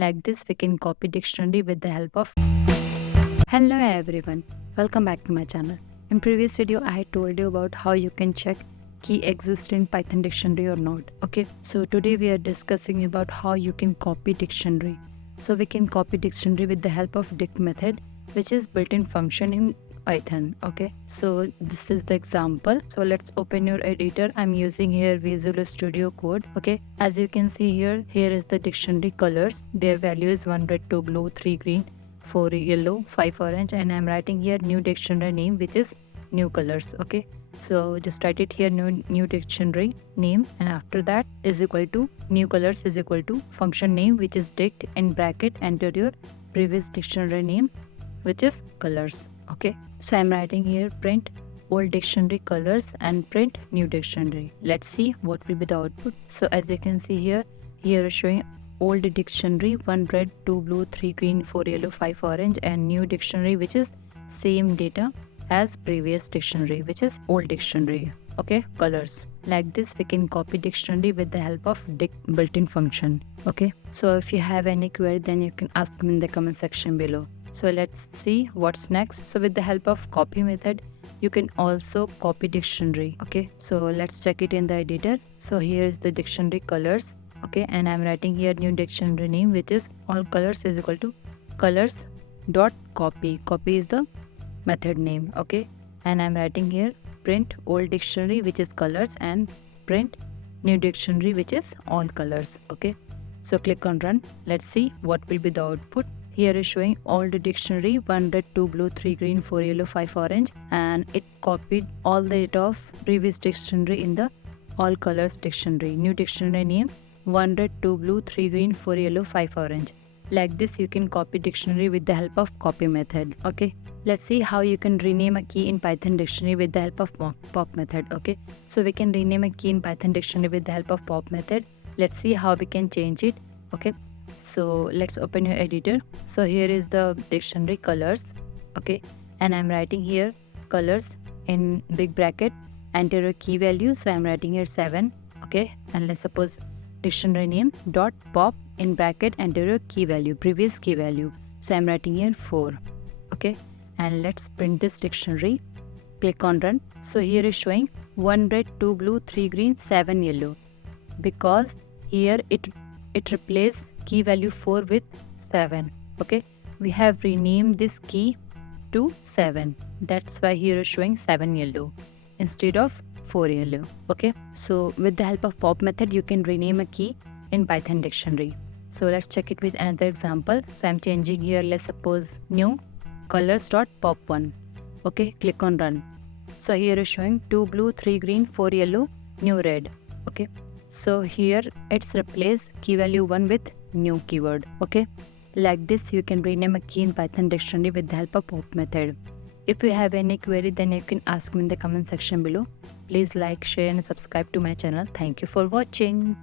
Like this, we can copy dictionary with the help of. Hello everyone, welcome back to my channel. In previous video, I had told you about how you can check key exists in Python dictionary or not. Okay, so today we are discussing about how you can copy dictionary. So we can copy dictionary with the help of dict method, which is built-in function in Python. Okay, so this is the example. So let's open your editor. I'm using here Visual Studio Code. Okay, as you can see here is the dictionary colors. Their value is 1 red, 2 blue, 3 green, 4 yellow, 5 orange, and I'm writing here new dictionary name, which is new colors. Okay, so just write it here, new dictionary name, and after that is equal to new colors is equal to function name, which is dict, in bracket enter your previous dictionary name, which is colors. Okay, so I'm writing here print old dictionary colors and print new dictionary. Let's see what will be the output. So as you can see here is showing old dictionary 1 red, 2 blue, 3 green, 4 yellow, 5 orange, and new dictionary, which is same data as previous dictionary, which is old dictionary. Okay, colors. Like this, we can copy dictionary with the help of dict built-in function. Okay, so if you have any query, then you can ask me in the comment section below. So let's see what's next. So with the help of copy method, you can also copy dictionary. Okay, so let's check it in the editor. So here is the dictionary colors. Okay, and I'm writing here new dictionary name, which is all colors is equal to colors dot copy. Copy is the method name. Okay, and I'm writing here print old dictionary, which is colors, and print new dictionary, which is all colors. Okay, so click on run. Let's see what will be the output. Here is showing old dictionary 1 red, 2 blue, 3 green, 4 yellow, 5 orange, and it copied all the data of previous dictionary in the all colors dictionary. New dictionary name 1 red, 2 blue, 3 green, 4 yellow, 5 orange. Like this, you can copy dictionary with the help of copy method. Okay, let's see how you can rename a key in Python dictionary with the help of pop method. Okay, so we can rename a key in Python dictionary with the help of pop method. Let's see how we can change it. Okay, so let's open your editor. So here is the dictionary colors. Okay, and I'm writing here colors in big bracket, enter a key value. So I'm writing here 7. Okay, and let's suppose dictionary name dot pop in bracket enter a key value, previous key value. So I'm writing here 4. Okay, and let's print this dictionary. Click on run. So here is showing 1 red, 2 blue, 3 green, 7 yellow, because here it replaced key value 4 with 7. Okay, we have renamed this key to 7. That's why here is showing 7 yellow instead of 4 yellow. Okay, so with the help of pop method, you can rename a key in Python dictionary. So let's check it with another example. So I'm changing here, let's suppose new colors dot pop 1. Okay, click on run. So here is showing 2 blue, 3 green, 4 yellow, new red. Okay, so here it's replaced key value 1 with new keyword. Okay, like this, you can rename a key in Python dictionary with the help of pop method. If you have any query, then you can ask me in the comment section below. Please like, share, and subscribe to my channel. Thank you for watching.